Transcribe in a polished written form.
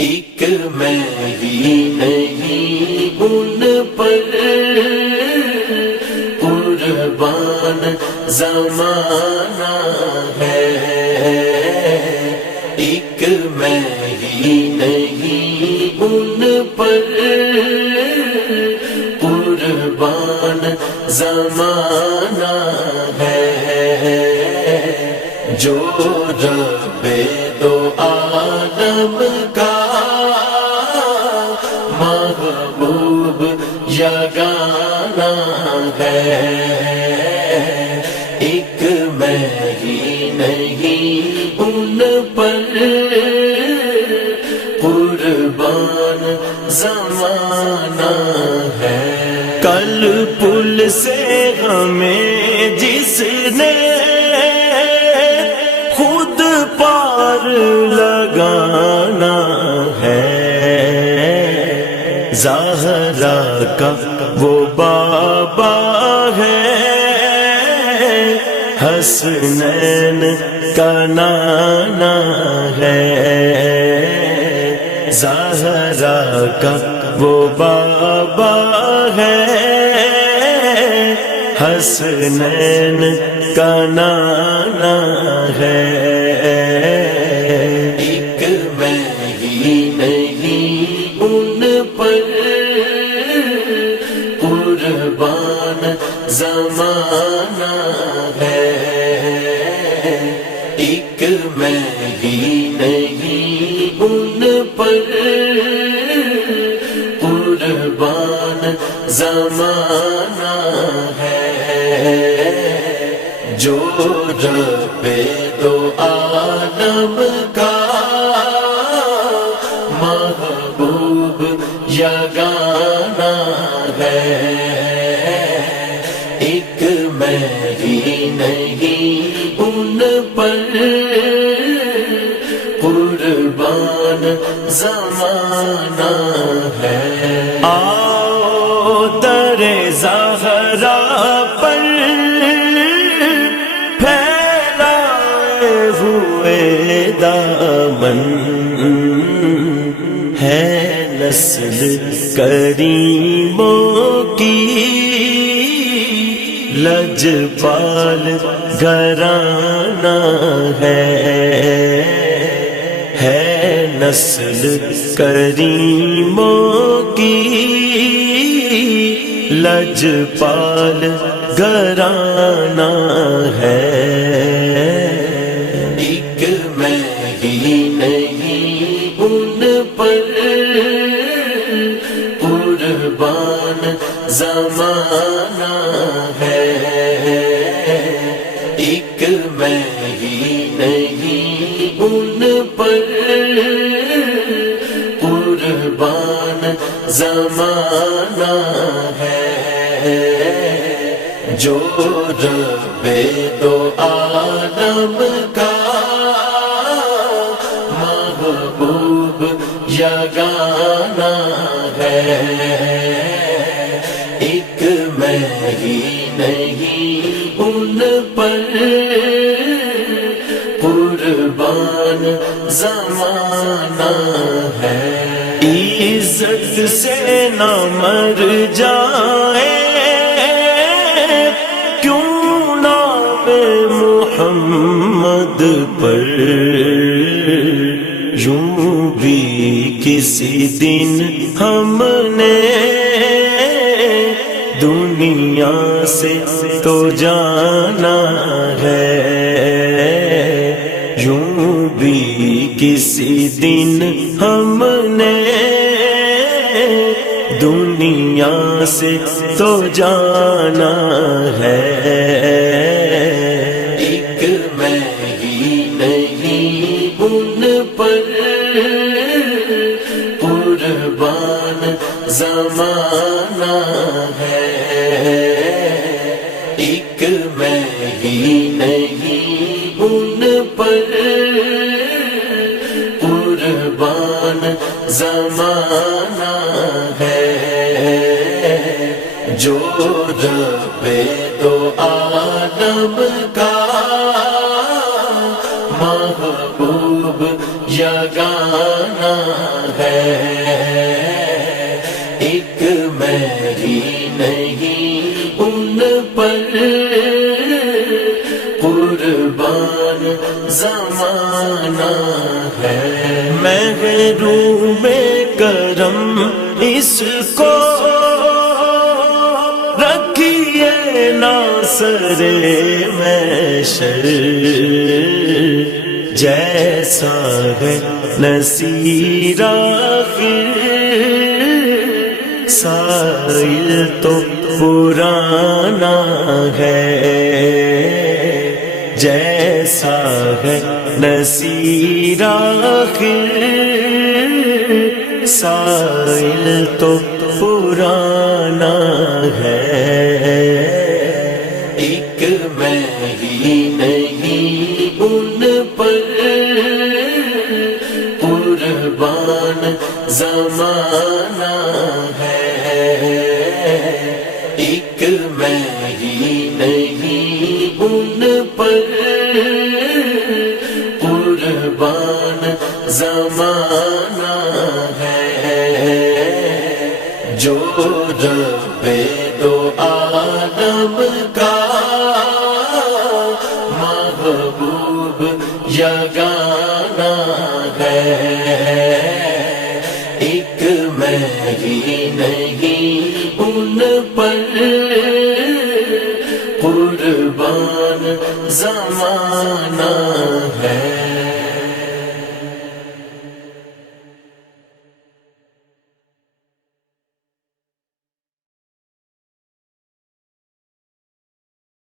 ایک میں ہی نہیں ان پر قربان زمانہ ہے، ایک میں ہی نہیں ان پر قربان زمانہ ہے، جو رب دو عالم کا محبوب یگانہ ہے، ایک میں ہی نہیں ان پر قربان زمانہ ہے۔ کل پل سے ہمیں جس نے خود پار لگانا ہے، زہرا کا وہ بابا ہے، حسنین کا نانا ہے، زہرا کا وہ بابا ہے، حسنین کا نانا ہے، ایک میں ہی نہیں ان پر قربان زمانہ ہے، ایک میں ہی نہیں ان پر قربان زمانہ ہے، جو رب دو عالم کا محبوب یگانہ ہے، ایک میں ہی نہیں ان پر قربان زمانہ ہے۔ آؤ در زہرا پر پھیلائے ہوئے دامن، ہے نسل کریموں کی لجپال گھرانہ ہے نسل کریموں کی لجپال گھرانہ ہے، ایک میں ہی نہیں ان پر قربان زمانہ ہے، ایک میں ہی نہیں ان پر قربان زمانہ ہے، جو رب دو عالم کا محبوب یگانہ ہے، ایک میں ہی نہیں ان پر قربان زمانہ ہے، عزت سے نہ مر جائے کیوں نام محمد پر، یوں بھی کسی دن ہم نے دنیا سے تو جانا ہے، یوں بھی کسی دن ہم نے دنیا سے تو جانا ہے، ایک میں ہی نہیں ان پر قربان زمانہ ہے، ایک میں ہی نہیں ان پر قربان زمانہ ہے، جو رب دو عالم کا محبوب یگانہ ہی نہیں ان پر قربان زمانہ ہے، محروم کرم اس کو رکھیے ناصر محشر، جیسا ہے نصیر آخر سائل تو پرانا ہے، جیسا ہے نصیر آخر سائل تو پرانا ہے، ایک میں ہی نہیں ان پر قربان زمانہ ہے، ایک میں ہی نہیں ان پر قربان زمانہ ہے، جو رب دو عالم کا محبوب یگانہ ہے، ایک میں ہی نہیں ان پر قربان زمانہ ہے۔